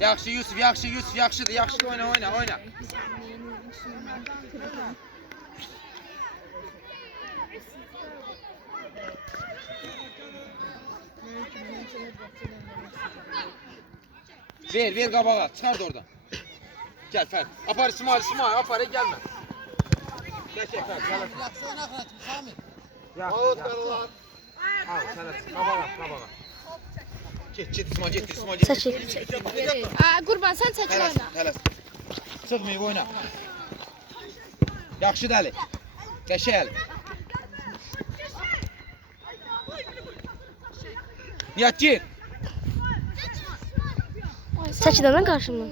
Yaxşı Yusuf, yaxşı Yusuf, yaxşıdır, yaxşı oyna, oyna, oyna. Ver, ver qabağa, çıxar da oradan. Gel Fərid, apar İsmail, İsmail, apar, gelme. Gel Fərid, gel. Yaxşı oyna Xatim, Sami. Yaxşı, yaxşı. Al, sənə qabağa, qabağa. Get, get İsmail, get, İsmail, get. Çəkil. Qurban sən çəkil oyna. Tələs. Çıxmayıb oyna. Yaxşıdır Əli. Qəşəng Əli. Nihat gir. Çəkilənə qarşımdan.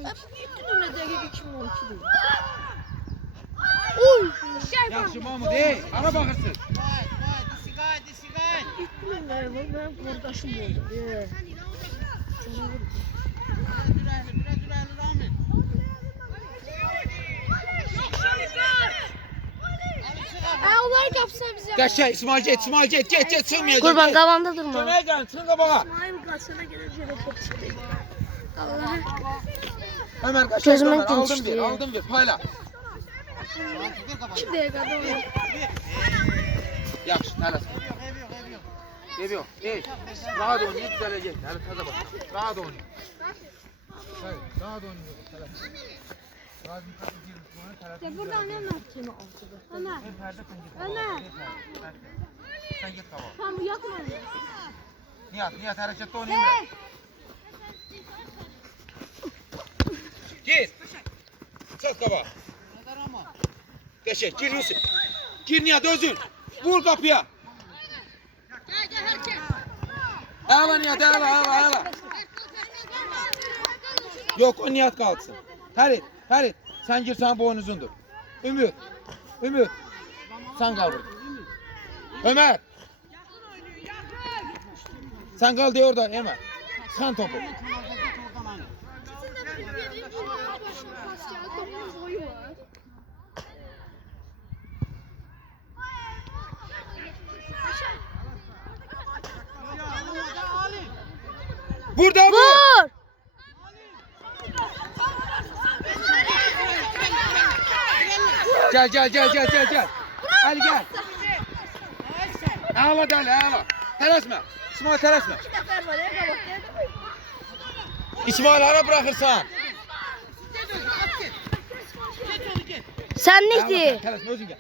Yaxşı Mahmud, ey, hara baxırsın? Sigay, sigay. Mənim qardaşım oldu. Onlar qapısına bizə. Qəşəng İsmail get, İsmail get, get, get, çıxmayacaq. Qurban qavanda durma. Köməyə gəlin, çıxın qabağa. İsmail qapısına gedib yerə top çıxdı. Allah. Ömər qəşəng, Gözümün Ömər, aldın genişliği. bir, aldın bir, payla. 2 dəqiqədə olur. Yaxşı, tələs. Ev yox, ey, rahat oynayın, düzələcək. Hələ təzə bax, rahat oynayın. Rahat oynayın, tələs. Rahat oynayın, Burada annem kimi aldı. Ömer. Ömer. Sen git qabağa. Tamam yakma. Nihat hərəkətdə oynayın da. Gir. Çıx qabağa. Qəşəng, gir Yusuf. Gir Nihat özün. Vur qapıya. Əla Nihat, əla. Yok, o Nihat qalsın. Hərit, sen gir, sen boynuzundur. Ümit, sen kal burada. Ömer. Sen kal diyor orada Ömer. Sen topu. Burada bu. Vur! Gel. Ali gel. Ağla deli, ağla. Tələsmə. İsmail tələsmə. İsmail hara bırakırsan? Sen neydi? Tələsmə, özün gel.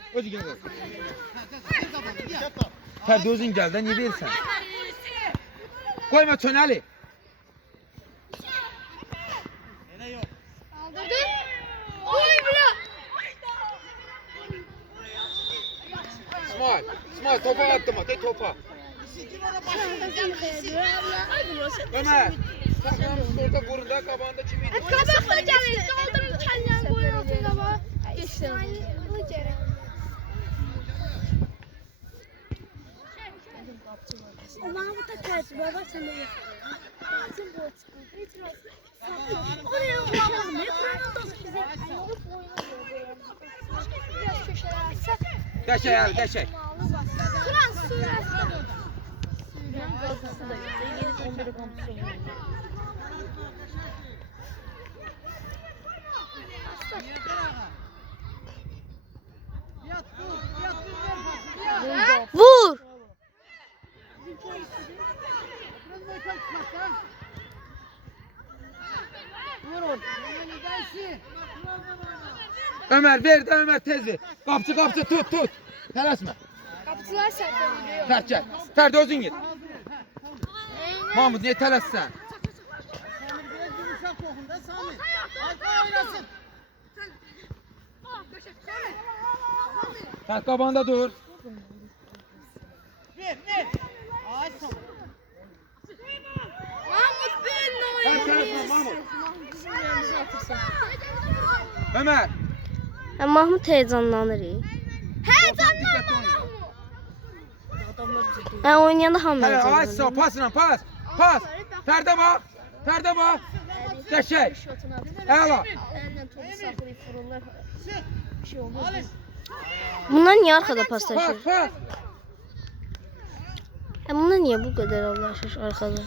Ferdi özün gel de niye verirsen? Koyma Töneli. İsmail topa attım ha, tek topa. Ömer. Sen orada burunda kabağında kimiydi? Qabaqda gəlir, qaldırın kəlyan qoyun altın qabağa. İsmail gərək. Mahmut'a ters, baba sen de yok. Bizim bu çıkan. Oraya uğramak ne? Kur'an'ın dostu bize. Biraz köşeye alsak. Geçek. Kur'an suresi. Vur! Ömer ver de Ömer tez ver. Kapçı tut. Tələsmə. Kapılar sərtləniyor. Fərt gel. Fərt özün git. Mahmud niye tələssən? Fərt qabanda dur. Ver. Ay tamam. Mahmut benimle Fərt tələsmə Mahmud. Ömer. Mahmut heyecanlanır. Diqqətli oyna. Ben oynayanda hamı Hələ heyecanlanır. aysa pasla pas. Fərdə bax. Qəşəng. Əla. Elinden topu saklayıp vururlar. Bir şey olmaz. Bunlar niye arkada pas taşır? Pas. Bunlar niye bu kadar uğraşır arkada?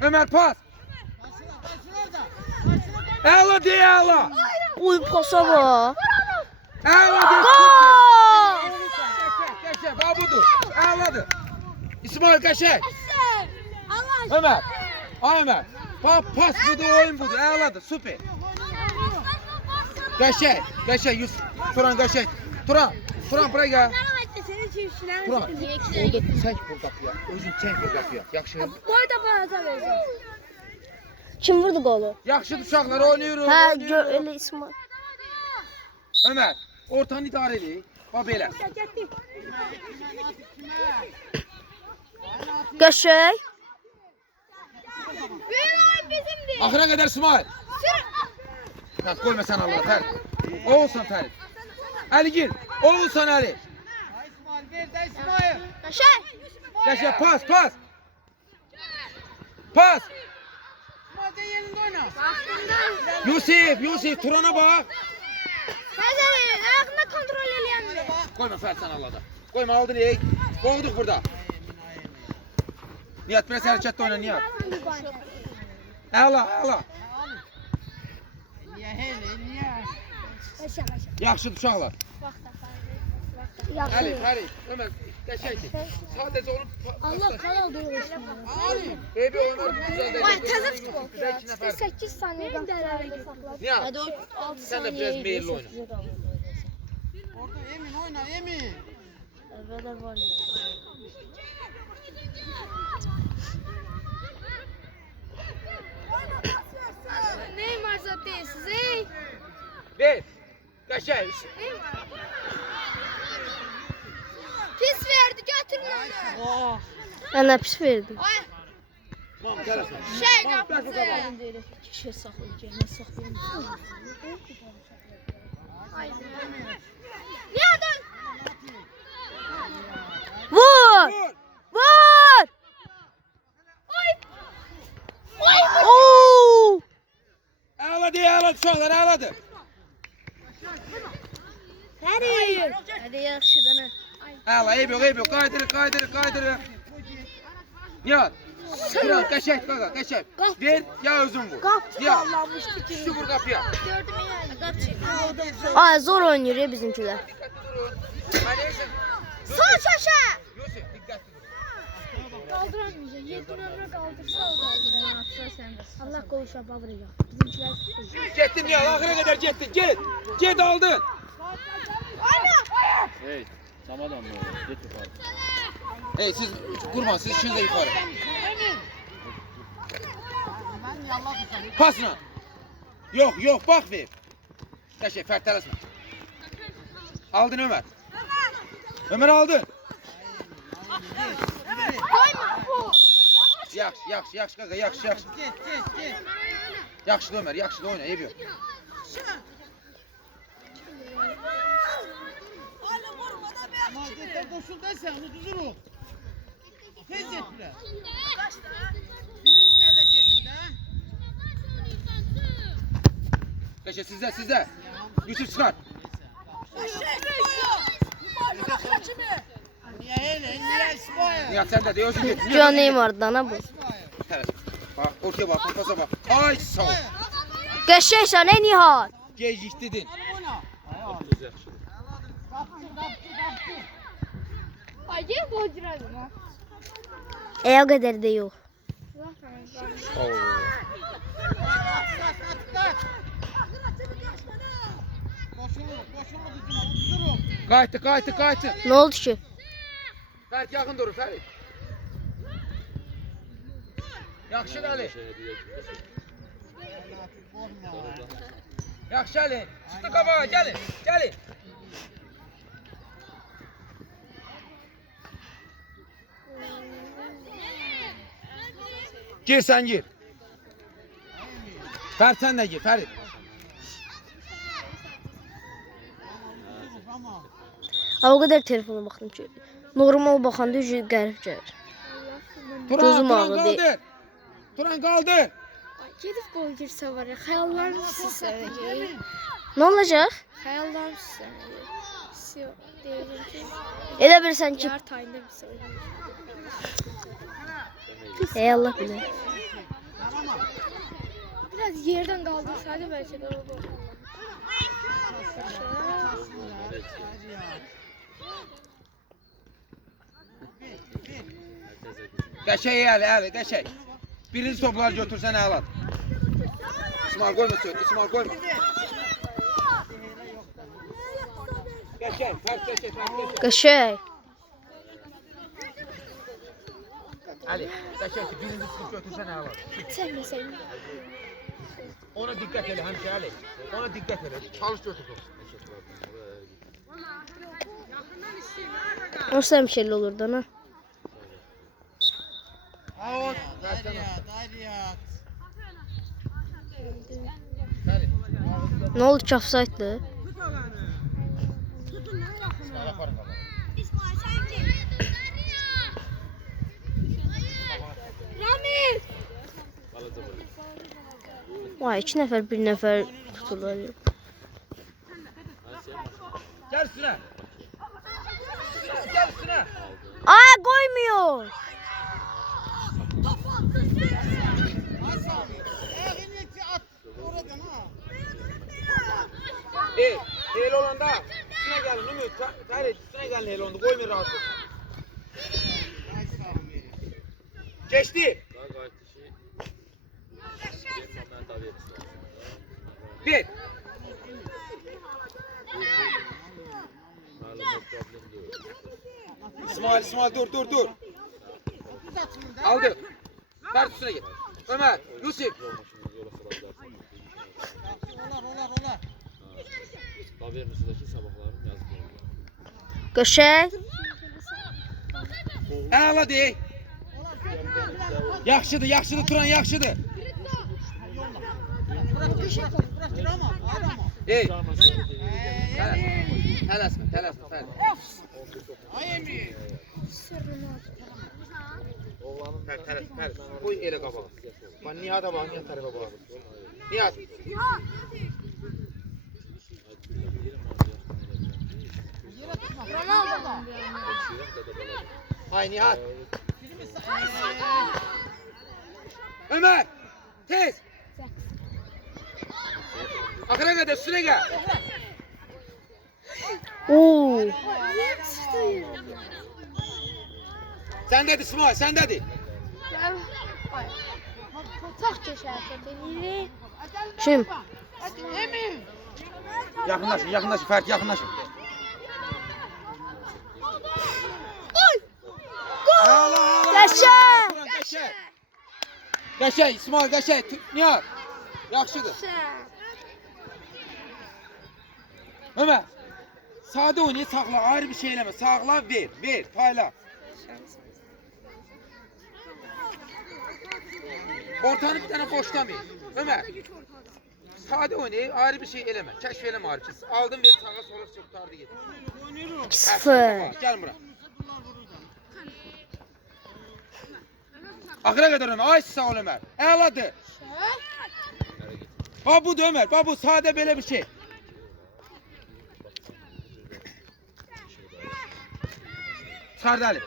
Ömer pas. Əla de əla. Uy pasa bak. Əla de. Gol! Qəşəng, bax budur. Əladır. İsmail qəşəng. Allah Ömer. Ay Ömer. Bak pas budur, oyun budur. Əladır, süper. Qəşəng, qəşəng. Yusuf. Turan qəşəng. Turan buraya gel. senin çiftçilerin Turan. Orada çək bu qapıya. Özün çək bu qapıya. Yaxşı. Boy da bana vereceğim. Kim vurdu golü? Yaxşı uşaqlar oynayırıq. Ha oynayırıq. öyle İsmail. Ömer, ortanı idarə elə. Bax belə. Qəşəng. Bizimdi. Axıra qədər İsmail. Bak koyma sen Allah Ferit. Oğuzhan Ferit. Ali gir. Oğuzhan Ali. İsmail ver de İsmail. Qəşəng pas. Pas. İsmail de yerinde oyna. Yusuf Turan'a bak. Hazır. Ayakında kontrol edelim. Koyma Ferit sen Allah'da. Koyma aldın ey. Kovduk burada. Nihat biraz hareketli oyna Nihat. Əla. Niye hele niye? Başa. Yaxşı uşaqlar. Yaxşı. Ali, Ferit, Ömer, qəşəngdir. Sadəcə onu Allah kanal doğrulsun. Ali. Ebi oynar güzel de. Vay təzə futbol. Güzel iki nəfər. 8 saniyədən dərədə saxladı. Nihat, Hadi o 6 sen de biraz meyilli oyna. Orada Emin oyna Emin. Evet var ya. Neymar zaten size. Ver. Qəşəng. Pis verdi götürün onu. Ben de pis verdim. Tamam, tələsmə. Şey Tamam, ver bu qabağı. Kişi saklayacağım. Saklayayım. Nereden? Vur! Vur. Vur! Oo! Əla deyə əla uşaqlar, əladır. Hayır. Hadi yaxşı dana. Əla, eyb yox. Qaydırır. Nihat. Turan, qəşəng qaqa, qəşəng. Ver, ya özün vur. Kaptı Ya, sallanmıştı ki. şu vur qapıya. Gördüm yani. Ay zor oynuyor ya bizimkiler. Diqqətli durun. Mənəyəsin. Sağ şaşa. Yusuf, diqqətli durun. Kaldıramayacak. 7 nömrə qaldırsa o qaldırar. Allah qovuşa babrıya. Bizimkiler. Getdin Nihat, axıra qədər getdin. Get aldın. Hey, Samadan mı? Git yukarı. Hey, siz qurban, siz ikiniz də yuxarı. Ben yallah tutarım. Pasla. Yok, bak ver. Qəşəng, Fərt tələsmə. Aldın Ömer. Ömer aldın. Yaxşı qaqa, yaxşı. Git. Yaxşı da Ömer, yaxşı da oyna, eyb yox. Madde koşul desen unutur o. Tez et biraz. Biriz nerede gedin de? Qəşəng, sizdə. Yusuf çıxar. Niye hele niye İsmail? Nihat sən də de, özün get. Can Neymar dana bu. Tələsmə. Bax, ortaya bax, pasa bax. Ay, sağ ol. Qəşəngsən ey Nihat. Gecikdin. Haydi bozduralım ha. O kadar da yok. Qayıtdı. Ne oldu ki? Fərt yaxın durur, Fərit. Yaxşı Əli. Yaxşı Əli. Çıxdı qabağa, gəlin. Gir sən gir. Fərt sən də gir, Fərit. O kadar telefona baktım ki. Normal bakanda yüzü garip gelir. Gözüm ağrıdı. Turan qaldır. Gedib gol girsə var ya, xəyallarım sizsənəcək. Ne olacak? Xəyallarım sizsənəcək. Все, deyəcəm ki, Elə bilirsən ki, yar tayında bir şey. ey Allah bilir. Biraz Az yerden kaldırsaydı belki de olurdu. Qəşəy əli, qəşəy. Birinci topları götürsən əlat. İsmail koyma söz, İsmail koyma. Qəşəy, fərq qəşəy, fərq qəşəy. Qəşəng. Ali, qəşəy ki, birinci çıxıb götürsən əlat. Sen de sen. Ona diqqət elə həmişə Ali. Ona diqqət elə, çalış götür. Nasıl hemşerli olurdu ana? Out. Dairiyat. Ali. Ne oldu ki offside'lı? Yaparım baba. Ramil! Vay, iki nefer bir nefer tutulur. Gel üstüne. Gel üstüne. Aa, koymuyor. At oradan ha. Heyl olanda üstüne gelin Ümit. Tarih üstüne gelin heyl olanda. Koymayın rahat olsun. Ay sağ ol. Geçti. Bir. İsmail dur. Aldı. Fert üstüne git. Ömer, Yusuf. Olar. Tabirinizdeki sabahlarım yazmıyor. Qəşəng. Əla deyək. Yaxşıdır, Turan yaxşıdır. Bırak Rama. Ey. Tələsmə, Fert. Ay Emir. Fert. Qoy elə qabağa. Bax, Nihat'a bax, Nihat tərəfə bax. Nihat. Hay Nihat. Ömer. Tez. Akıra kadar üstüne gel. Oo. Sen dedi İsmail, sen dedi. Çok cesaret edin. Kim? Emin. Yakınlaşın Fert, yakınlaşın. Qəşəng. Qəşəng, İsmail, qəşəng. Nihat. Yaxşıdır. Ömer. Sade oynayın, sağla. Ayrı bir şey eləmə. Sağla, ver, payla. Ortanı bir tane boşlamayın. Ömer. Sade oynayın, ayrı bir şey eləmə. Kəşf eləmə ayrı. Aldın, ver, sağa sola çoxtardı git. 2-0. Gel bura. Axıra qədər Ömer. Ay sağ ol Ömer. Əladır. Bax budur Ömer. Bax bu sadə belə bir şey. Çıxardı Ali.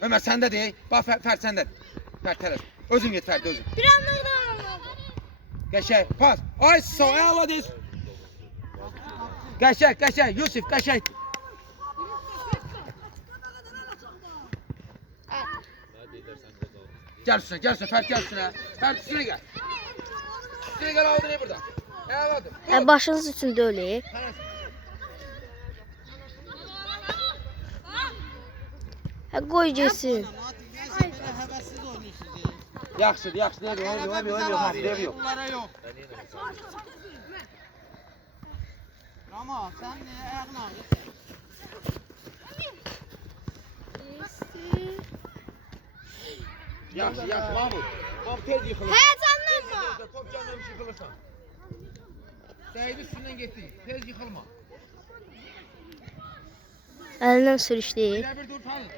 Ömer səndə deyil. Bax Fərt səndə. Fərt tələs. Özün get Fərt özün. Bir anlıqdan. Qəşəng. Pas. Ay sağ ol. Əladır. Qəşəng. Yusuf qəşəng. Gel üstüne Fert gel üstüne. Fert üstüne gel. Üstüne gel aldın burada. Əladır. Başınız üçün deyil. Qoy getsin. Həvəssiz oynuyorsunuz. Yaxşıdır. Dev yox. Bunlara yok. Rama sen ayağını al. Yaxşı. Mahmud tez yıxılır. Heyecanlanma. Top gelmemiş yıkılırsan. Dəydi üstündən getdi. Tez yıxılma. Əlindən sürüşdü. Elə bir dur tanı.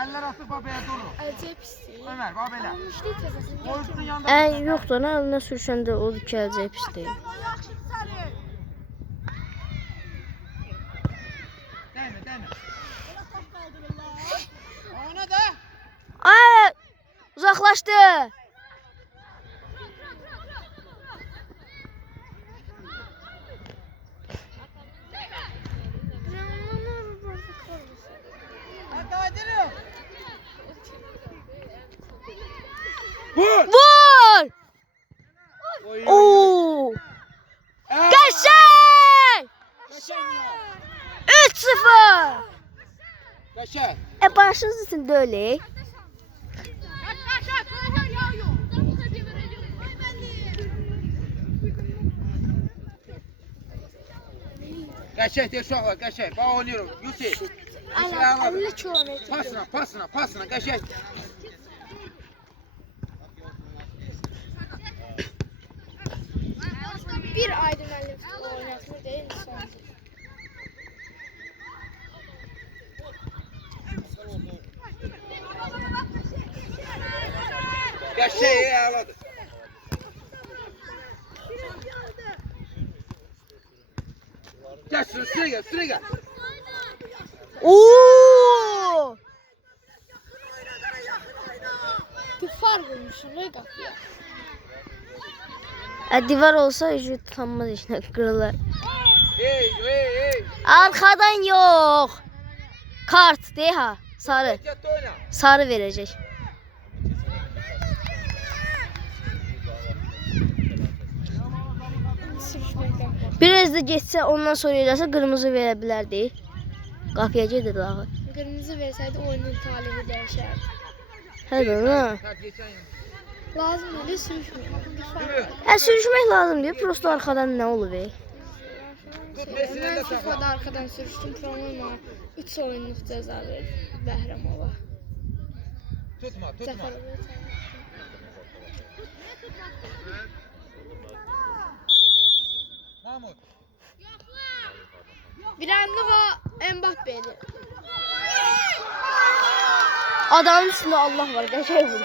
Əllər atıq babaya durur. Acayip istedim. Ömer bak belə. İşte tezasını. Boyutun yanında. Ən yoxdur, əlindən sürüşəndə odur ki, əlcək pisdir. Dəymə. Oyna da. Ay! Uzaqlaşdı. Vur. Vur! Oy. Oo! Aa, Qəşəng! Qəşəng ya. 3-0. Qəşəng. Başınız üstündə öyle. Qəşəng deyir uşaqlar, qəşəng. Bax oynayırıq. Yusuf. Ala 50 kilometre. Pasla, qəşəng. Bir aydır müəllim oynatmır değil mi son? Qəşəng əladır. Gəl sürə gəl. Oo! Bir far vurmuşsun ne kapıya. Divar olsa ucu tutanmaz içine kırılır. Hey. Arkadan yok. Kart değil ha. Sarı. Diqqətli oyna. Sarı verecek. Sürüşmekten kork. Biraz da geçse ondan sonra ilerse kırmızı verebilirdi. Kapıya gelir daha. Kırmızı verseydi oyunun talibi değişerdi. Hadi ona. Kart geçən yıl. Lazım öyle sürüşmek. Bir far Yürü. var. Sürüşmek lazım diyor. Prosto arkadan ne olur be? Tut Messi'nin Ben də saxla. FIFA'da arkadan sürüştüm. Programıma 3 oyunluk ceza verdi. Bəhrəmova. Tutma. Cəfərova. Mahmud. Bir anlık o Mbappe'li. Adamın üstünde Allah var. Geçer vurdu.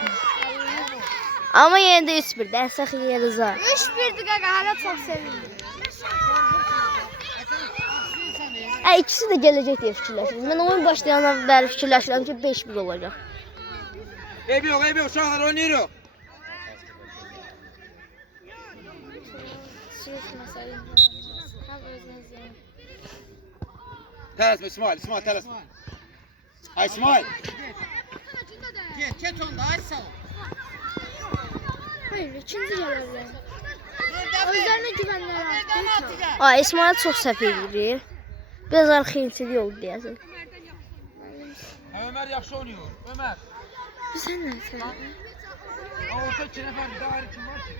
Ama yine de 3-1. Dərsək yeriz ha. 3-1'di qaqa, hala çok sevindim. İkisi de gelecek diye fikirləşirim. Ben oyun başlayandan bəri fikirləşirəm ki 5-1 olacaq. Eybi yox, uşaqlar oynayırıq. Sürüşməsəydim. Həm özünə ziyan. Tələsmə İsmail tələsmə. Ay İsmail. Geç onda ay sağ ol. Hayır, ikinci gəlirlər. Özlərinə güvənlər artıq. İsmail çox səhv edir. Biraz arxayınçılıq oldu deyəsən. Ömer yaxşı oynayır. Ömer. Sən nə sən? Orta 2 nəfər bir daha kim var ki?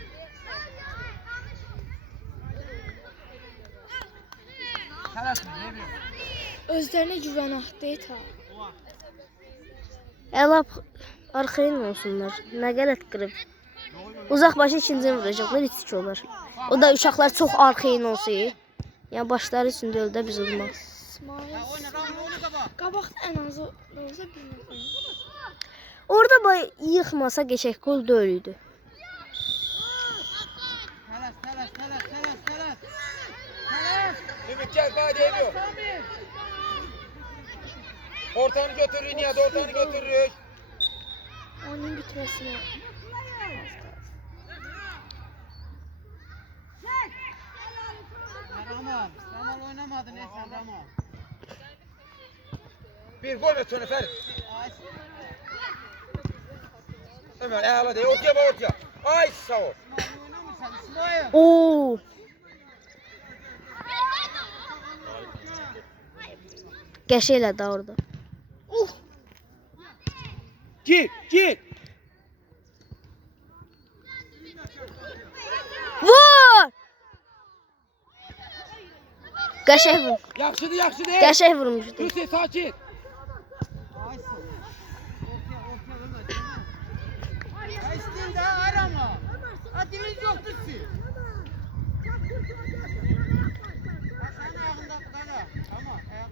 Tələsmə, eybi yox. Özlərinə güvən axdı ta. Lap arxayın olsunlar. Nə qələt qırıb. Uzaq başı ikincini vuracaqlar, 3-2 olar. O da uşaqlar çox arxayın olsa. Yəni başları üstündə öldü biz olmaq. İsmail. Oyna Ramon onu da bak. Qabaqda ən azı olsa bir nəfər. Orada yıxmasa geçək gol döyüldü. Tələs. Ümit gəl, hadi eybi yox. Ortanı götürürük, Nihat, ortanı götürürük. Onun bitməsinə. Ramon oynamadı neyse Ramon. Bir gol et sonra Ferit. Ömer, əla deyil, ortaya bak ortaya. Ay sağ ol. Oynamırsan İsmail. Oo! Qəşə elədi orada. Git. Vur! Qəşəng vur. Yaxşıdır. Qəşəng vurmuşdu. Hüseyin sakin. Ay sağ ol. Ortaya Ömer. Ya isteyin daha arama. Adimiz yoktu siz. Ha sen ayağında gaga. Tamam ayağın.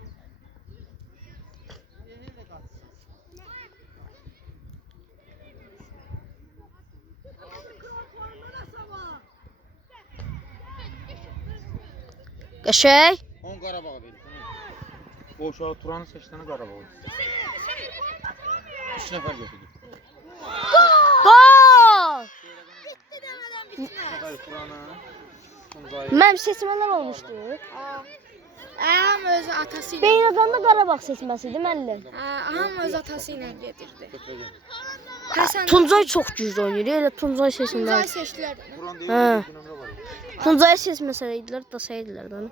Eliyle kalk. Qəşəng. 10 Qarabağ verir. O uşağı Turan'ın seçtiğini Qarabağ verir. 3 nəfər götürdü. Gol! Turan'ı. Mənim seçmələr olmuşdu. Ağam öz atası ilə. Beynəlxalqda Qarabağ seçməsi idi müəllim. Ağam öz atası ilə gedirdi. Həsən Tuncay çox güclü oynayır. Elə Tuncay Tuncay seçsinlər. seçdilər. Buran değil, Ha. bir nömrə var. Tuncay seçməsəydilər da saydılar da onu.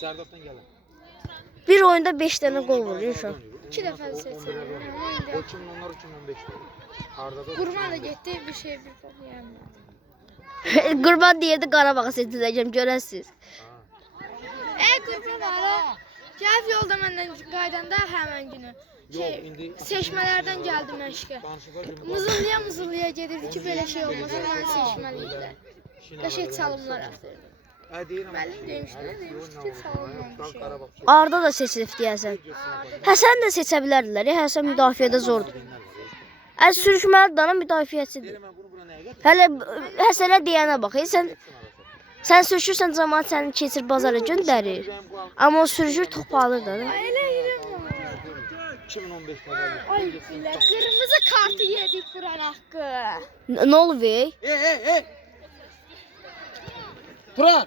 Serdap'tan gelen. Bir oyunda 5 dənə gol vurur uşaq. 2 dəfə seçildi. O 2010'lar 2015'te. Arda'da Qurban da getdi, bir şey bir bok yəni. Qurban deyirdi Qarabağı seçəcəm görəsiz. Qurban ara. Gəl yolda məndən qaydanda həmən günü. Seçmələrdən gəldi məşqə. Mızıldaya gedirdi ki, belə şey olmaz, məni seçməliydilər. Qəşəng çalımlar atırdı. Müəllim demişdi ki, çalınmamış şey. Arda da seçilib deyəsən. Həsən də seçə bilərdilər. Həsən müdafiədə zordur. Sürüşməli dana müdafiəçidir. Hələ Həsənə deyənə bax. Sən sürüşürsən cəmaət səni keçir bazara göndərir. Amma o sürüşür top alır da. Elə yerim. 2015'te Ay bilə, qırmızı kartı yedik buran haqqı. Nə olub ey? Hey! Turan!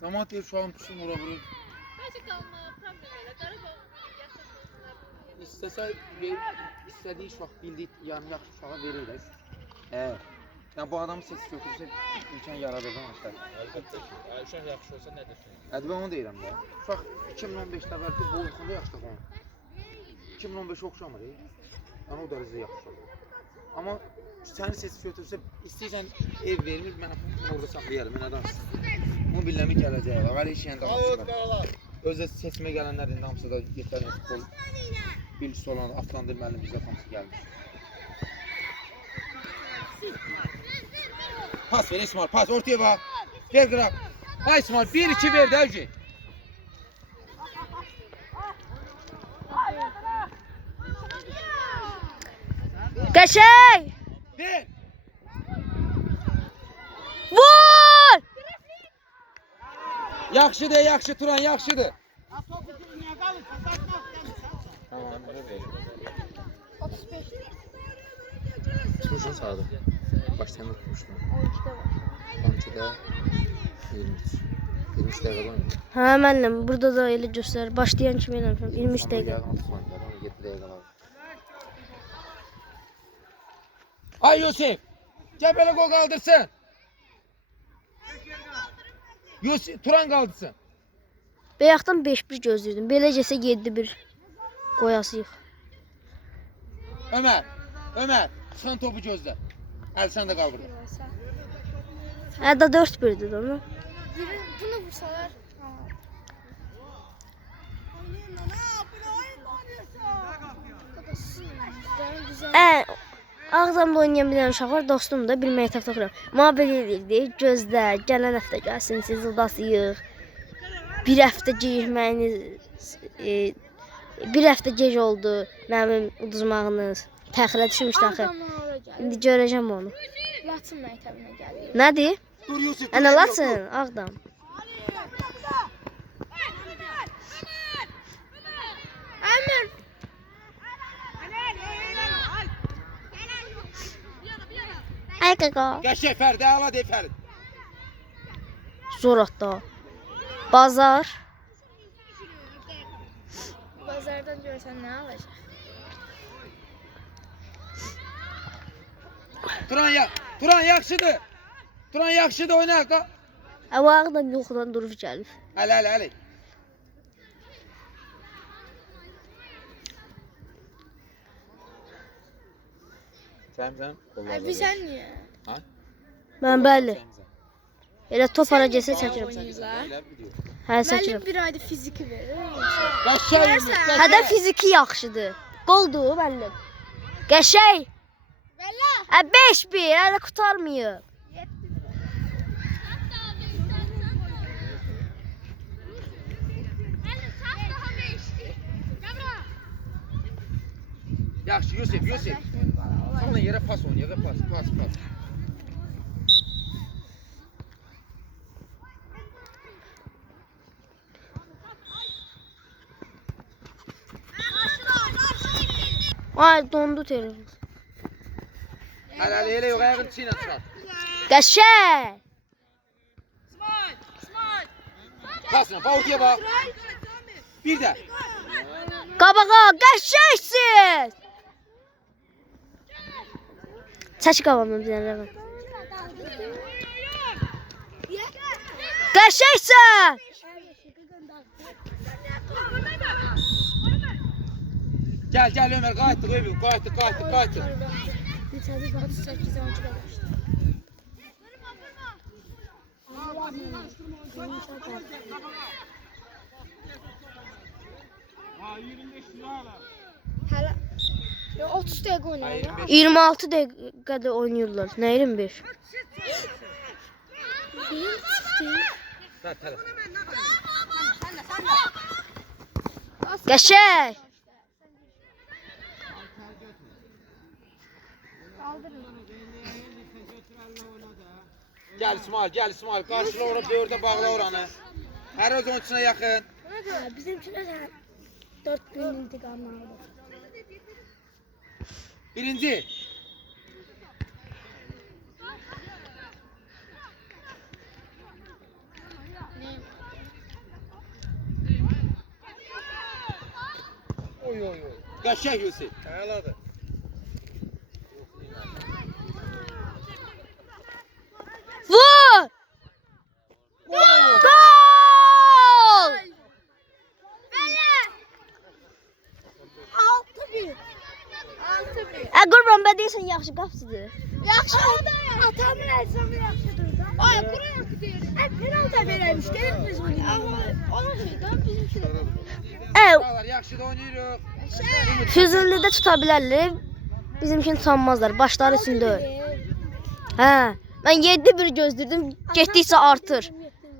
Zaman deyir şu an pişin vura vurur. İstədiyi iş vaxt bildiyi yəni yaxşı uşağa veririk. Yəni bu adamı seçib götürsə imkan yaradırdı maçlar. Əlbəttə ki. Uşaq yaxşı olsa nə desin? Hadi ben onu deyirəm də. Uşaq 2015'də əvvəlki boyuxunda yaxşı onu. 2015 oxşamır. Yəni o dərəcədə yaxşı olur. Amma səni seçib götürsə istəyirsən ev vermir, mən orada saxlayarım. Mən adam. Bunu billəmi gələcək. Əvvəl iş yəni danışırlar. Özdə seçmə gələnlər indi hamısı da yetərincə futbol bilgisi olan Aslandır müəllim bizə hamısı gəlmiş. Pas ver İsmail, pas ortaya bax. Ver qıraq. Hay İsmail 1-2 ver də Öcü. Qəşəng! Ver. Vur! Yaxşıdır, yaxşı Turan, yaxşıdır. Tamam, ver. 35. Tutmuşsun sağda. Baştan da tutmuşsun. 12'de 23. 23 dəqiqə oynayır. Hə müəllim, burada da elə göstərir. Başlayan kimi eləmişəm. 23 dəqiqə. 7 dəqiqə var. Ay Yusuf. Gel böyle gol kaldırsın. Yusuf, Turan kaldırsın. Bayaqdan 5-1 gözləyirdim. Beləcəsə 7-1 qoyasıyıq. Ömer. Çıxan topu gözlə. Əl sən də qal burada. Hətta 4-1-dir onu. Bunu vursalar. Ağzamda oynayan bir dənə uşaq var, dostum da bir məktəbdə oxuyur. Mühabir edirdi, gözlə, gələn həftə gəlsin, siz udasıyıq. Bir həftə gec oldu, mənim uduzmağınız. Təxirə düşmüşdü axı. İndi görəcəm onu. Laçın məktəbinə gəlir. Nədir? Dur Yusuf. Ana Laçın, Ağdam. Əmir. Ay qaqa. Qəşəng Fərid, əla de Fərid. Zor atda. Bazar. Bazardan görsən nə alacaq? Turan yaxşıdır. Turan yaxşıdır, oyna. Amma Ağdam yoxdan durub gəlib. Əli. Səmsən? Bizən niyə? Mən bəli. Elə top ara gəlsə çəkirəm. Oynayırlar. Hə, çəkirəm. Müəllim bir ayda fiziki verir. Qəşəng. Hədə fiziki yaxşıdır. Qoldur müəllim. Qəşəng. Valla. 5-1, hələ qurtarmayıb. Yaxşı Yusuf. Sonra yerə pas oynayaq, pas. Ay dondu telefon. Hələ elə yox, ayağın içi ilə çıxar. Qəşəng. Pasla, ortaya bax. Bir də. Qabağa qəşəngsiz. Çək qabağımdan bir dənə. Qəşəngsən. Gəl Ömər, qayıtdıq Ebil, qayıtdıq. Neçədir? 38 10 qalmışdı. Hələ 30 dəqiqə oynayır. 26 dəqiqədə oynayırlar. Nə 25? Tələf. Qəşəng. Gəl İsmail, qarşıla ora, dördə bağla oranı. Hər öz oyunçusuna yaxın. Bizimkiler 4 gün intikamını aldı. Birinci. Oy. Qəşəng Yusif. Həladır. Vur! Gol! Qurban bə deyirsən yaxşı qapçıdır. Yaxşı oldu. Atamın əzamı yaxşıdır da. Ay, Quran deyir. Penaltı verəymiş. Gəlin biz bunu. Ona şeydən bizimkiler. Uşaqlar yaxşı da oynayırıq. Füzullidə tuta bilərlər. Bizimkini tutanmazlar. Başları üstündə. Hə. Mən 7-1 gözləyirdim. Getdikcə artır.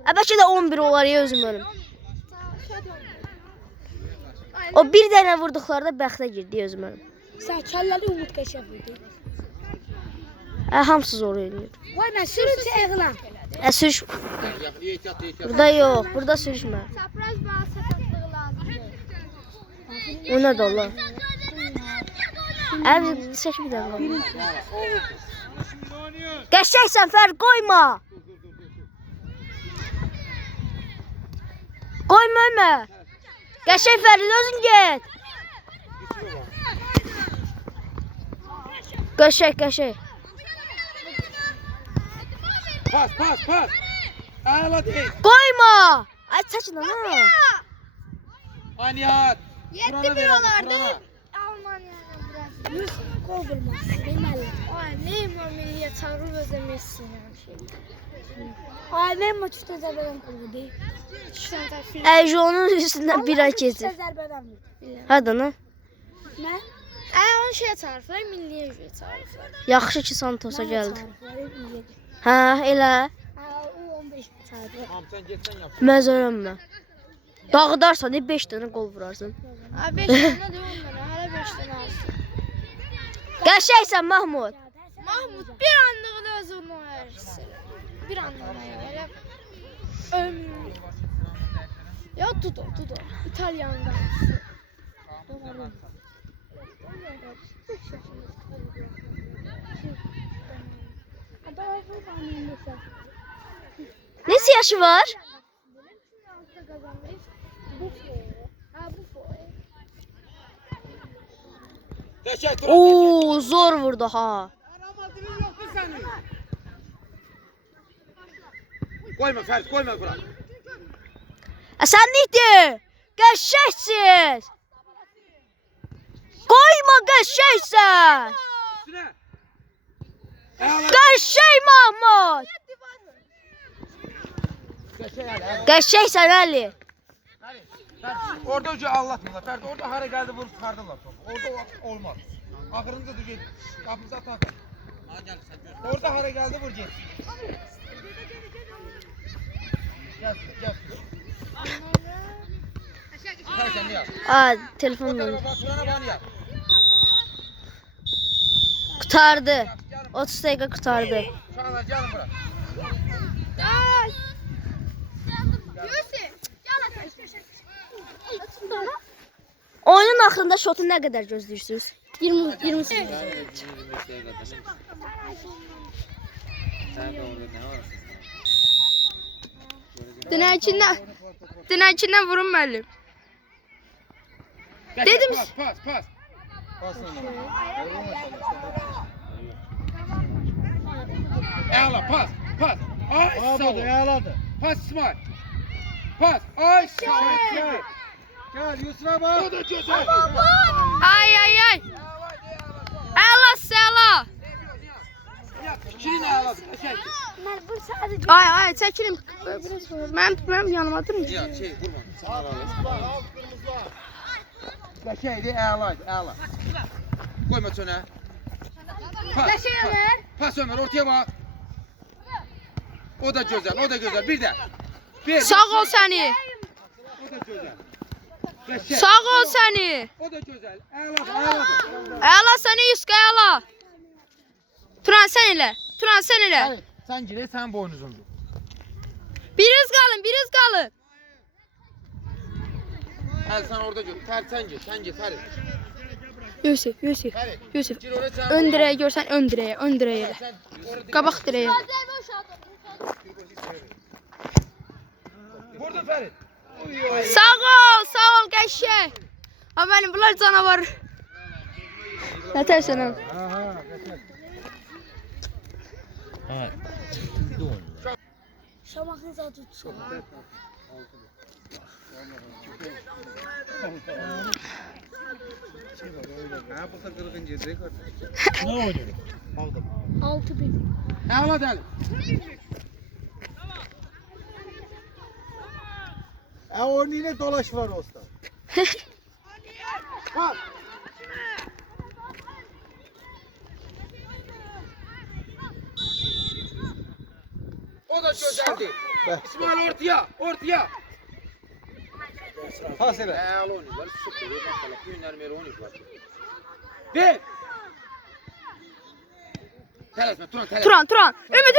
Bəlkə də 11 olar ya özüm ölüm. O bir dənə vurduqlarda bəxtə girdi özüm ölüm. Sən kəlləli Umut Qəşəng idi. Hamısı zor oynayır. Vay mən sürücü eğlan. Sürüş. Ehtiyat. Burada yox. Burada sürüşmə. Surprise bana sakatlığı lazımdır. O nə də Allah. Çək bir dənə. Qəşəngsən Fər, qoyma. Qoyma Ömə. Qəşəng Fərid özün get. Qəşəng. Pas. Əla deyil. Qoyma. Ay çəkin ana. Aniyat. 7-1 olardı. Almanya'yla biraz. Gol vurmaz. Deməli. Ay, Neymar milliyə çağırır özə Messi ilə şey. Ay mən maçda zərbədən qurdu. Düşən tərəfi. Jonun üstündən bir ay keçir. Zərbədən vurdu. Hadi ana. Mən Onu şeyə çağırırlar, milliyə çağırırlar. Yaxşı ki Santosa gəldi. çağırdım. Hə, elə. O 15 çağırdı. Tamam sen getsən yap. Məzərəmə. Dağıdarsan 5 dənə gol vurarsan. Ay, 5 dənə də onlara, hələ 5 dənə alsın. Qəşəngsən Mahmud. Mahmud bir anlığına öz onu ayırsın. Bir anlığına elə ömür. Ya Dudo. İtalyandan. Neçə yaşı var? Qəşəng dur. Oo, zor vurdu ha. Koyma Fərid, koyma bura. Sən neydi? Qəşəngsiz. Qoyma qəşəngsən. Üstünə. Əla. Qəşəng Mahmud. Qəşəng Əli. Qəşəngsən Əli. Orada önce anlatmıyorlar. Ferdi orada hara geldi vurup çıkardılar topu. Orada olmaz. Ahırınca da git. Kapımıza atak. Orada hara geldi vur git. Gel. Sen yap. Aa, telefonla. Kurana bana yap. Kurtardı. 30 dəqiqə kurtardı. Uşaqlar gelin bura. Oyunun axırında şotu nə qədər gözləyirsiniz? 20 Sen de orada ne var? Dünən içindən vurun müəllim. Dedim Pas. Əla, pas. Ay, sağ ol. Ayağladı. Pas İsmail. Pas. Ay, sağ ol. Gel Yusuf'a bak. O da güzel. Ay. Əla səla. Fikrini əladı. Qəşəng. Mən bu sadece Ay, çəkilin. Mənim yanıma durun. Ya şey vurma. Sen aralı. Qəşəngdir, əla. Qoyma çönə. Pas Ömer, ortaya bak. O da güzel. Bir de. Sağ ol səni. O da güzel. Qəşəng. Sağ ol səni. O da güzel. Əladır. Əla səni Yuska əla. Turan sən elə. Hayır, sen gire, sen boynuzundur. Biriz qalın. Sen orada gör. Sen git. Hadi. Yusuf. Gir oraya sen. Ön dirəyə görsən, ön dirəyə. Sen orada Qabaq dirəyə. vurdun Ferit. Sağ ol qəşəng. Ha mənim bunlar canavar. Nətərsən ha? şamakın zaten tutsun. Ha bu da kırgın cezayı gördüm. 6000. Əla dəli. Onun yine dolaş var usta. Bak. O da güzeldi. İsmail ortaya. Pas ele. Əla oynuyorlar. Süper. Bakalım. Günler meri oynuyorlar. Ver. Tələsmə, Turan. Ümid,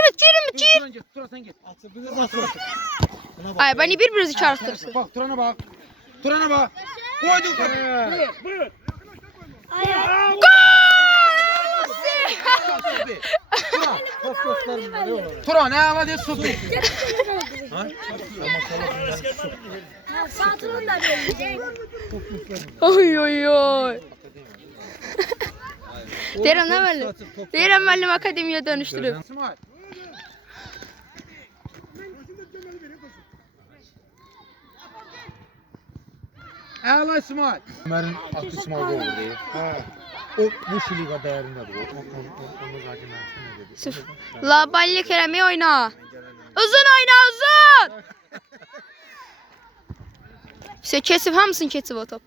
gir. Turan sen git. Atı bilir nasıl olsun. Ay, bəni bir-birinizi çağırsınız. Bak Turan'a bak. Koydun. Buyur. Pas göstermiyor. Ne olur? Turan əla de süper. Saatini de verecek. Oy. Deyirəm nə müəllim? Deyirəm müəllim akademiyaya dönüşdürüb. İsmail. Əla İsmail. Ömer'in aklı İsmail'de olur değil. O bu şiliga değerindedir. Onu zaten ne dedi? Sırf laballik eləmək oyna. Uzun oyna. Keçib hamısını keçib o top.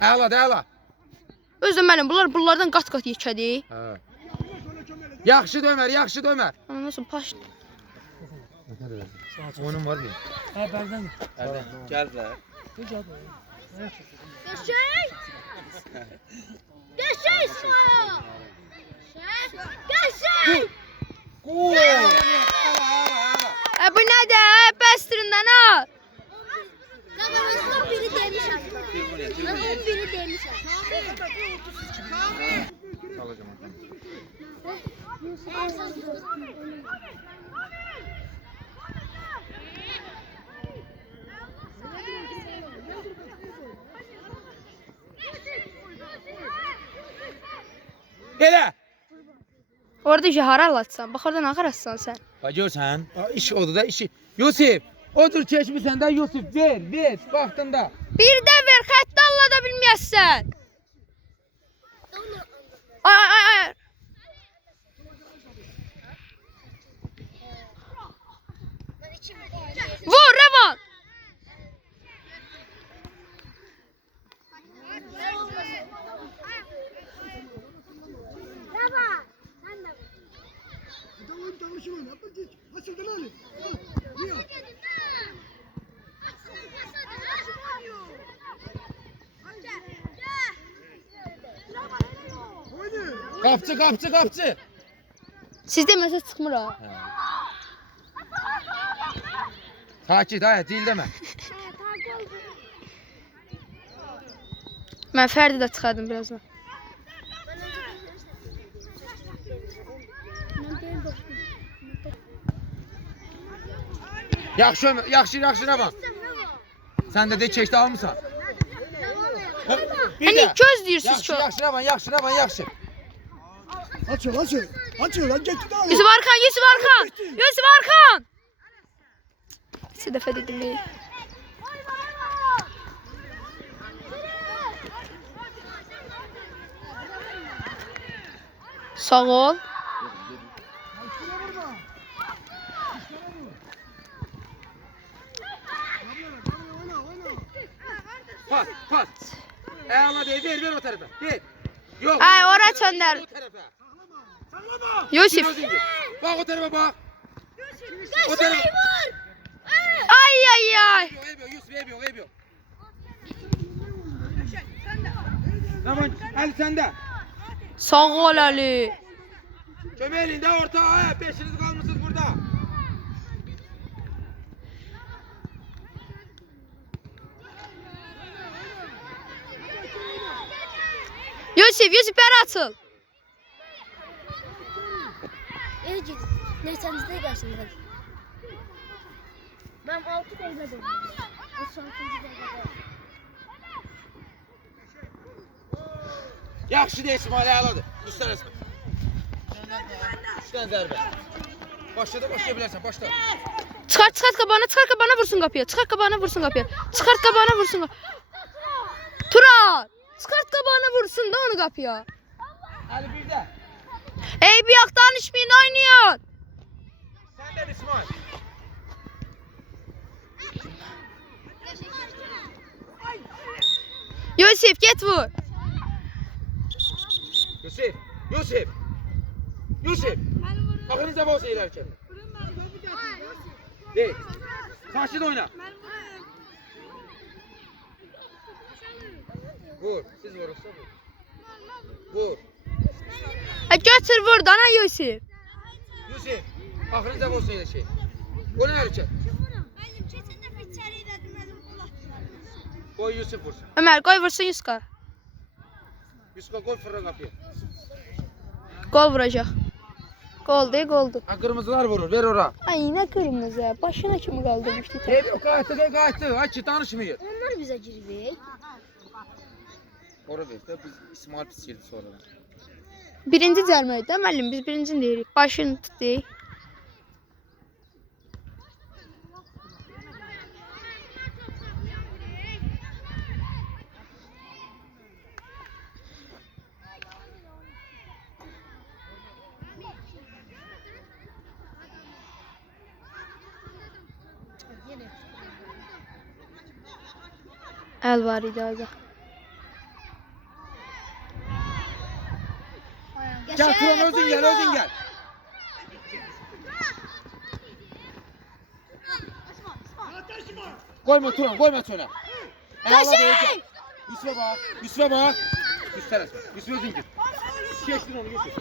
Əla. Özüm mənim bunlardan qat-qat yekədi. Hə. Yaxşıdır Ömer. Amma nasıl paş. Onun var mı? Geldiler. Geçey İsmail. Geçey. Bu nədir? Bəstirindən al. Ben biri demişim. Ben biri demişim. Alacağım bakalım. Elə. Orada jahara alatsan. Bax orada nə qarassan sən? Bak görsən, iş odur da işi. Yusuf, otur keçmisən də Yusuf, ver, vaxtında. Bir də ver, xəttə allada bilməyəsən. Ay. Vur, Revan. Qapçı. Sizdə məsəl çıxmır ha. Sakit, hayır, değil deme. Mən Fərdi də çıxardım birazdan. Yaxşı Rəvan. Sən də keçdi almısan. Bir Hani də. göz diyorsunuz Yaxşı çok. Rəvan, yaxşı. Açıl lan gitti daha. Yusuf Arkan. İki defa dedim beni. Sağ ol. Pas. Əla deyil, ver o tərəfə. Ver. Yox. Ay, ora çöndər. O tərəfə. Yusuf. Özün git. Bax o tərəfə bax. O tərəfə. Ay. Eyb yox. Rəvan, Əli səndə. Sağ ol Ali. Kömək elində orta. Beşiniz qalmışsınız burada. Yusuf beri atıl. git. Neçənizdə gəlsin. Ben 6 dəqiqə döndüm. O son 6-cı dəqiqədə. Yaxşı deyil İsmail, əladır. Üstən əsmə. Üstən zərbə. Başla bilərsən, başla. Çıkart kabağına vursun kapıya. Çıkart kabağına vursun kapıya. Turan. Çıkart kabağına vursun da onu kapıya. Əli bir də. Ey bir yaktan işmeyin oynuyor. Səndən İsmail. Yusuf git vur. Yusuf. Axırınca olsa ilərkən. Deyil. Sakin oyna. Vur. Siz vurursa vur. Vur. Götür vur dana Yusuf. Yusuf. Axırınca olsa ilərkən. O nə hərəkət? Qoy Yusuf vursun. Ömer koy vursun Yuska. Yusuf qoy fırla qapıya. Gol vuracak. Goldu. Ha, kırmızılar vurur. Ver ora. Ay ne kırmızı. Başına kimi kaldırmıştı. Qayıtdı. Ay ki danışmıyor. Onlar bizə girdik. Ora ver də biz İsmail pis girdi sonra. Birinci cəlməydi də müəllim. Biz birincini deyirik. Başını tutduq. El var idi orada. Gel Turan özün gel. Koyma Turan, koyma söyle. Kaşık! Yusuf'a bak. Yusuf özün git. Geçtin onu Yusuf.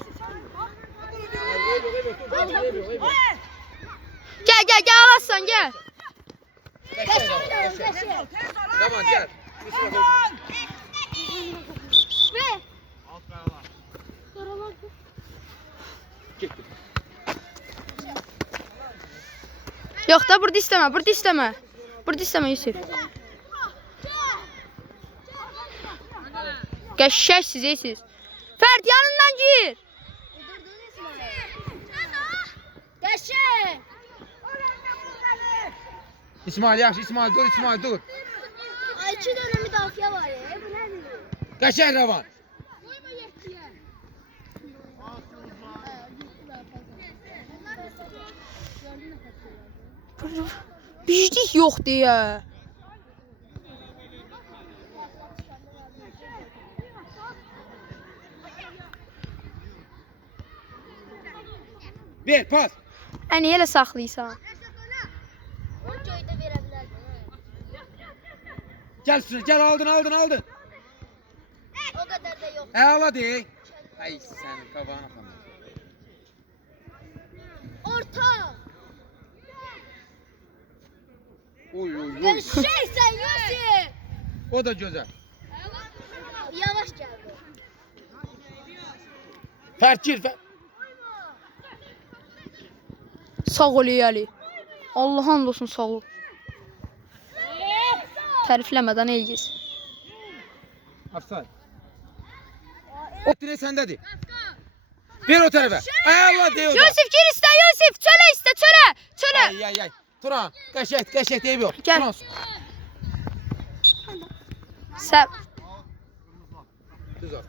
Gel Hasan gel. Tamam gel. Yusuf'a koy. Gitti. Yok da burada isteme. Burada isteme Yusuf. Qəşəng siz. Fərt yanından gir. Qəşəng. İsmail yaxşı, İsmail dur. Ay 2 dənə müdafiə var ya. Bu nədir? Qəşəng Rəvan. Qoyma 7-yə. Bizlik yox deyə. Ver pas. Niyə elə saxlayırsan? O göydə verə bilərdim. Gel üstüne, gel aldın. O qədər də yox. Əla deyil. Ay sənin qabağına xanım. Orta. Oy. Şeysən Yusuf. O da gözəl. Yavaş gəldi. Fərt gir. Sağ ol Ali. Allah hamd olsun sağ ol. Tərifləmədən elgis. Offside. Etine sendedir. Ver o tarafa. Ay Allah diyor. Yusuf gir iste Yusuf. Çöle iste çöle. Çöle. Ay. Turan. Qəşək deyib yox. Gel. Turan. Sen. Düz at.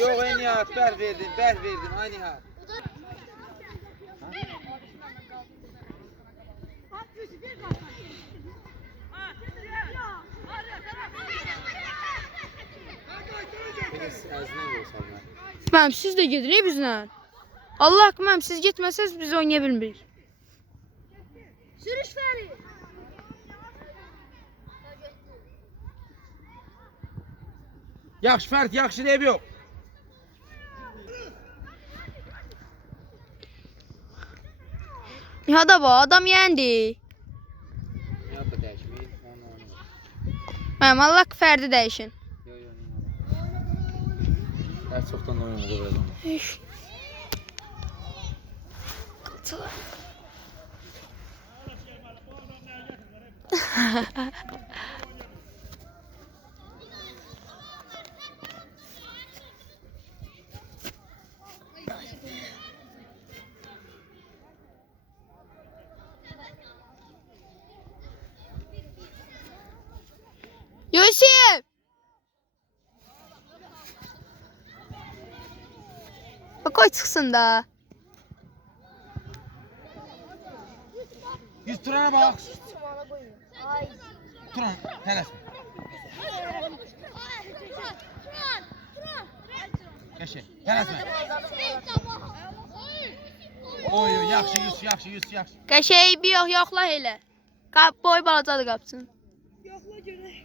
Yok en Nihat, ber verdin ay Nihat. Mənim siz də gedirik bizlə. Allah haqqı mənim siz getməsəz biz oynaya bilmirik. Sürüş Fərid. Yaxşı Fərid, yaxşı deyib yox. Nihada bax, adam yendi. Nihat da dəyişmir, onu. Mənim Allah haqqı Fərdi dəyişin. Her çoktan oyun olur. Yusuf! Bak koy çıksın da. Yüz Turan'a bak. Turan, tələsmə. Qəşək, tələsmə. Oy, yaxşı, Yusuf. Qəşəy bir yoxla elə. Boy balacadır qapsın. Yoxla görək.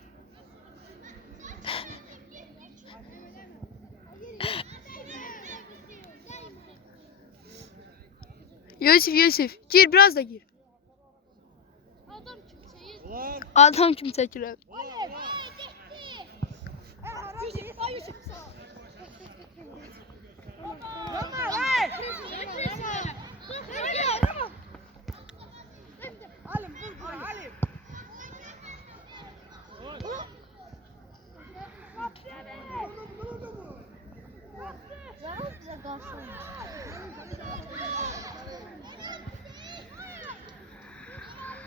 Yusuf, gir biraz da gir. Adam kim çəkir?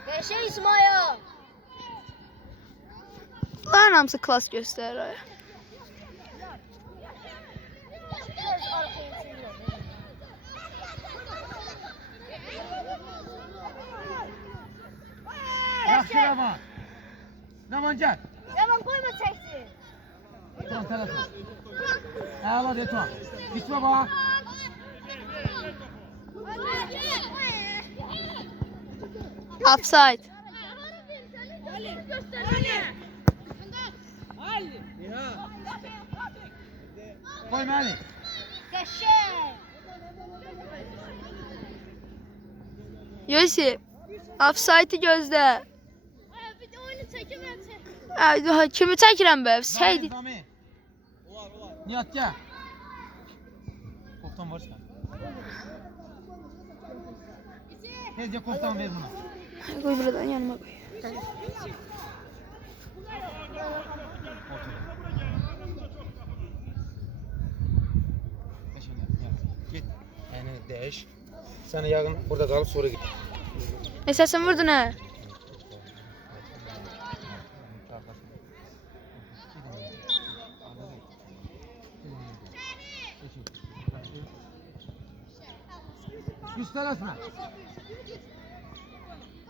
Beşe İsmail. Bunların hamısı klas göstərir. Yaxşı Naman. Naman gəl. Yaman koyma çəksin. Turan, tələsmə. Əla de Turan. İsmə bax. Offside. Koy məni. Yusuf, offside'i gözlə. Ay, kimi çəkirəm be? Seydi. Nihat gəl. Koftan var sən. Tezcə koftan ver buna. Qoy buradan yanıma qoy. Git. Yəni dəyiş. Sən yağın burada qalıb sonra git. Səsin vurdun hə? Üstələsmə.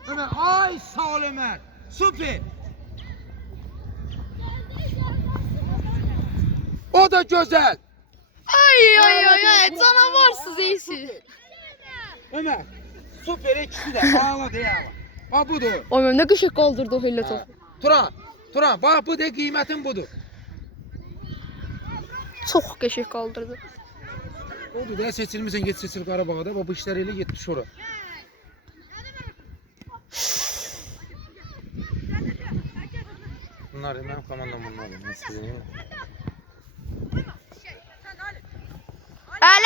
Ömer, ay sağ ol Ömer. Süper. O da güzel. Ay, canavarsız iyisiz. Ömer, süper ikisi de. Ağla de ağla. Bak budur. Oy, nə qəşəng qaldırdı o elə topu. Turan, bak bu da kıymetin budur. Çox qəşəng qaldırdı. Oldu da seçilmişsən get seçil Qarabağda. Bu işlər elə getmiş ora. Bunlar mənim komandam bunlar. Əl.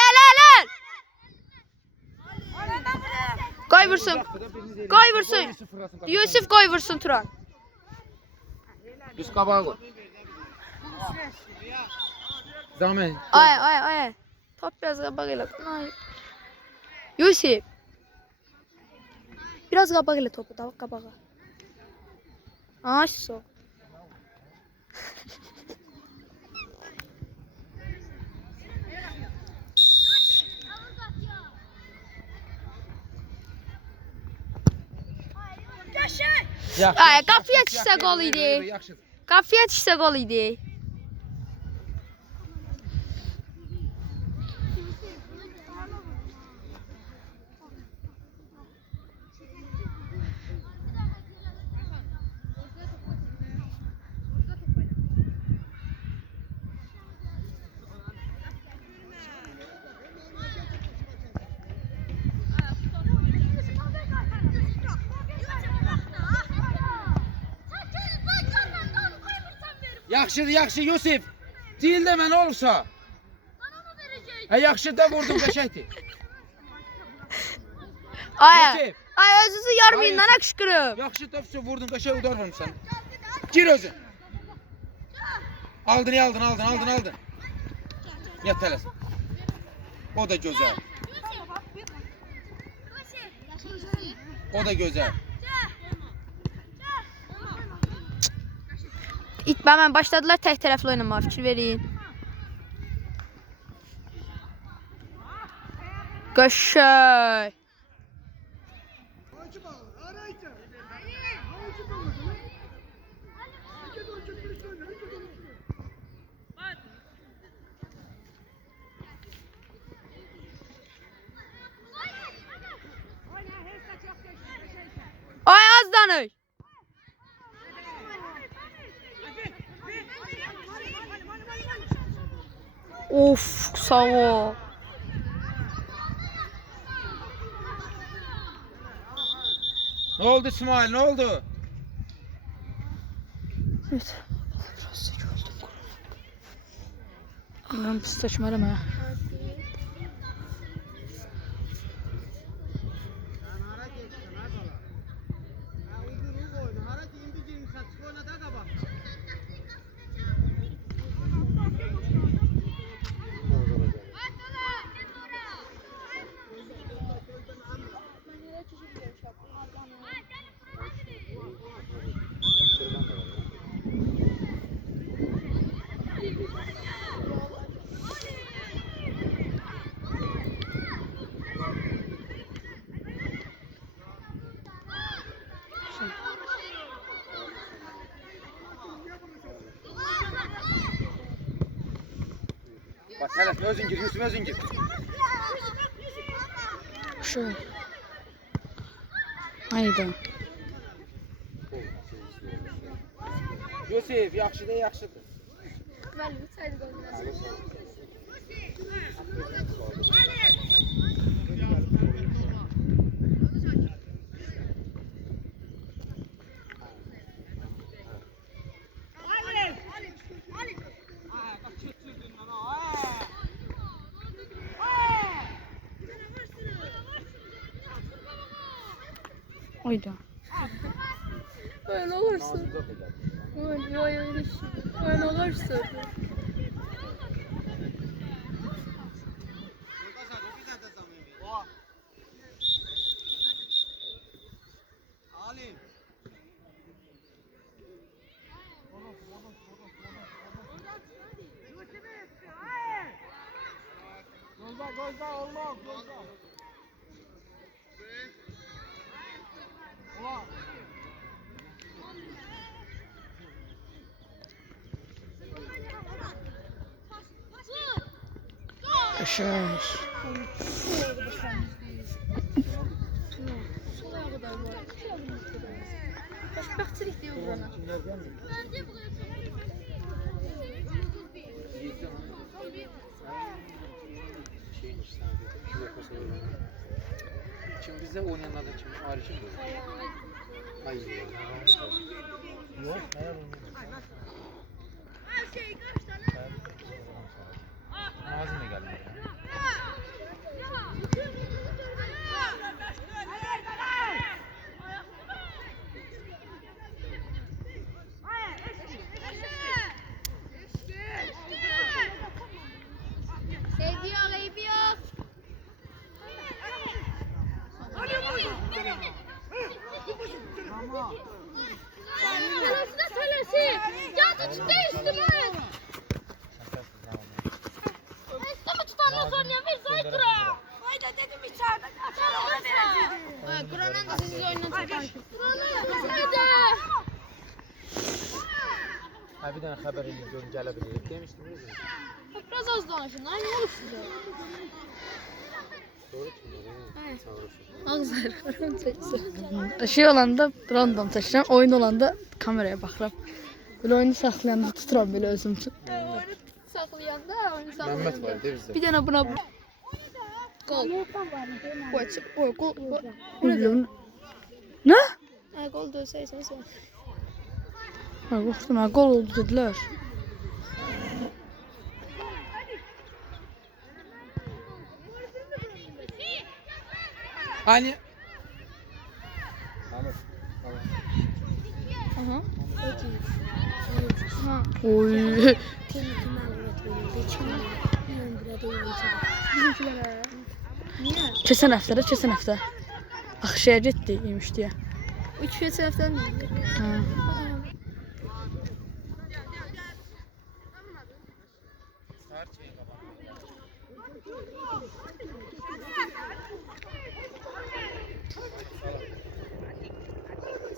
Qoy vursun. Qoy vursun. Yusuf qoy vursun Turan. Düz qabağa qoy. Zaman. Ay. Top biraz qabaq elə. Ay. Yusuf. Biraz qabaq elə topu, da qabağa. Ay, so. Ay, qapıya düşsə qol idi. Qapıya düşsə qol idi. Yaxşı Yusuf. Deyil də mən olursa. Yaxşı da vurdum qəşəngdir. Ay, özünüzü yarmayın lan qışqırıb. Yaxşı da vurdun qəşəng udarmamısan. Gir özün. Aldın. Yat tələs. O da gözəl. İtməmən başladılar tək tərəfli oynamağa, fikir verin. Qəşəng. Ay, az danış. Of, sağ ol. Ne oldu İsmail, ne oldu? Evet. Biraz sık oldum. Buram pis saçmalama ya. Bak hele özün gir, Yusuf özün gir. Şöyle. Haydi. Yusuf yaxşıdır, yaxşıdır. Haydi. Böyle olursun. Böyle olursun. Böyle olursun. Gözde olmaz. Qəşəng. Xoşbəxtçilik deyil burana. sizə oynayanlardan kim? Ayrı kimdir? Ay, yox, nələr oynayır? Nazım da gəlmir. Kur'an'ın da sizi oyundan çıkan. Ha, bir dənə xəbər eləyib, görün gələ bilirik. Demişdim, özünüz. Biraz az danışın. Ay, ne olur size? Doğru kimdir? Ağzlar. Şey olanda random seçirəm, oyun olanda kameraya baxıram. Böyle oyunu saxlayanda tuturam böyle özüm üçün. Saklayanda oyunu saklayanda. Məhəmməd var, de bizdə. Bir dənə buna Gol. gol. Ne? Gol dövseysen sen. Ha, baxdım, ha, gol oldu dedilər. Hani? Aha. Oy. Keçən həftə. Axşaya getdi imiş deyə. 3 geçen mi? Ha.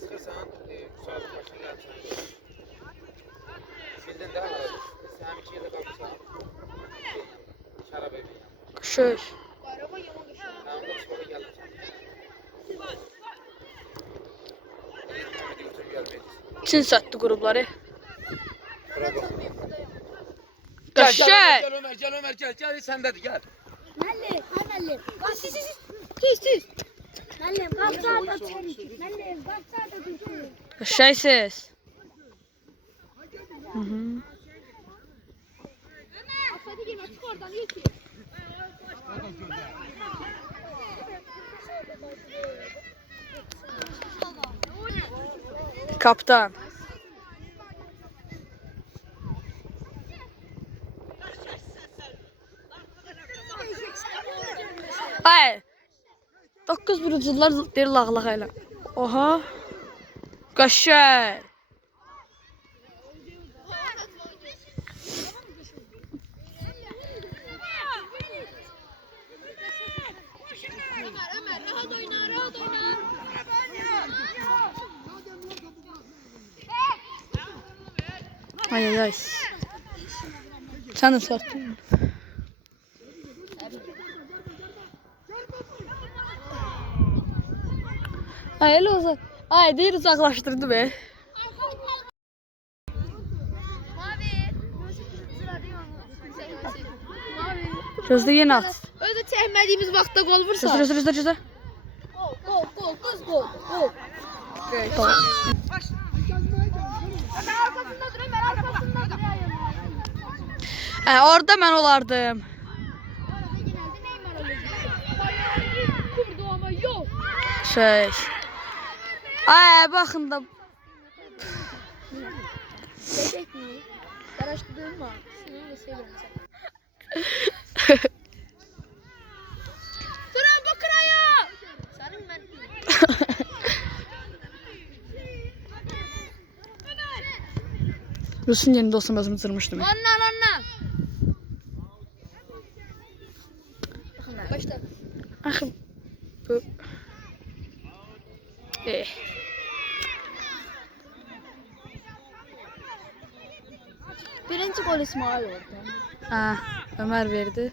Çıxırsan, müsaade başına gəlmişsən. Sizdən daha var. Sən 2 ildə qalmışsan. Şərab evi. Şey. Mən onda çıxmağa gəlmişəm. Götürüm gəlməyəcək. Çin sattı qrupları. Bura bax. Qəşəng. Gəl Ömər, gəl, səndədir, gəl. Müəllim, müəllim. Siz. Müəllim, qapçada düşürük. Müəllim, qapçada düşürük. Qəşəngsiz. Hadi girme çık oradan iyi ki. Kaptan. Ay. 9 vurucular deyir lağlağa ilə. Oha. Qəşəng. Ömer rahat oyna. Ay. Sen de sattın. Ay öyle olsa. Ay değil uzaklaştırdı be. Gözde yine at. Öyle çekmediğimiz vakta gol vursa. Gözde. Gol kız gol. Arkasında dur Ömer arkasında dur. Orada ben olardım. Genelde Neymar olacak. Kurdu ama yok. Şey. Ay bakın da. Bebek mi? Araştırdın mı? Şunu da seviyorum sen. Durun bu kıraya. Senin ben. Rus'un yeni dostum özümü zırmıştım. Anna. Başla. Axı bu. Birinci gol İsmail oldu. Ha, Ömer verdi.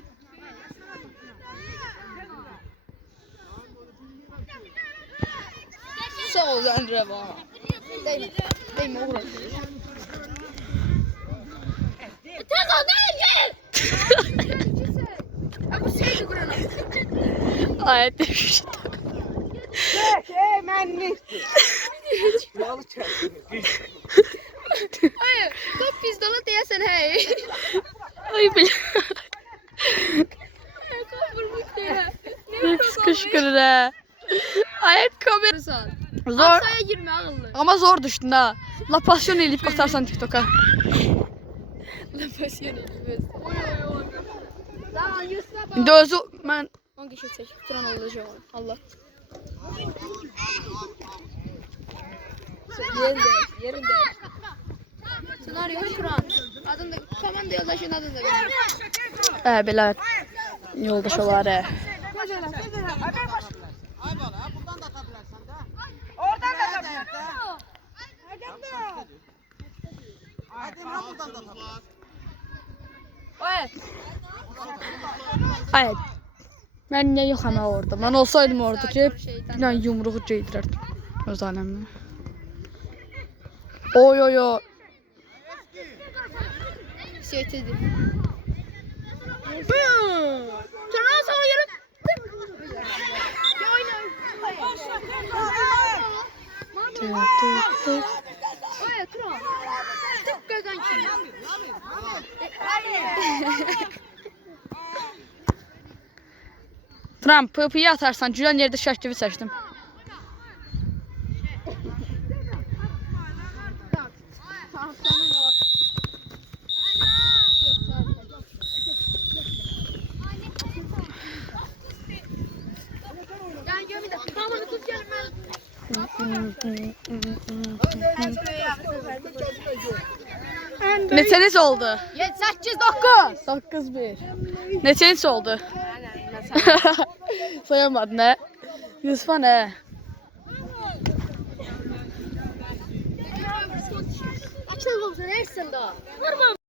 Sağ ol Andre bana. Değme uğraş. Tezan değil. Bu şeydi buranın. Ayet demişti. Hayır, top pistola deyəsən hey. Ay bil. Vurmuş deyə. Ne pis kışkırır ha. Ayakkabı. Zor. Asaya girmə ağıllı. Ama zor düştün ha. La pasyon eləyib atarsan TikTok'a. Pasyon edilməz. Daha Yusuf'a bak. İndi özü mən 10 kişi çək. Turan olacaq. Allah. Yerinde. Senaryo Turan. Adın da komanda yoldaşın adını da ver. belə yoldaş olar. Ay bala, ha, buradan da atabilirsen de. Oradan da atabilirsen. Hadi ha buradan da atabilirsin. Ay. Mən niyə yoxam ha orada? Mən olsaydım orada ki, bir dənə yumruğu geydirərdim. Öz aləmlə. Oy oy oy. Seyircidir. Turan sana yürü. Oya Turan. Tık gözden kim? Turan, pıpıyı atarsan, cüren yerdə şəkili seçdim. Gel gel bir dakika. Tamam tut gel ben. Neçəniz oldu? 7-8-9. 9-1. Neçəniz oldu? Sayamadın ha? Yusuf'a ne? Açıl olsun, neysin daha? Vurma.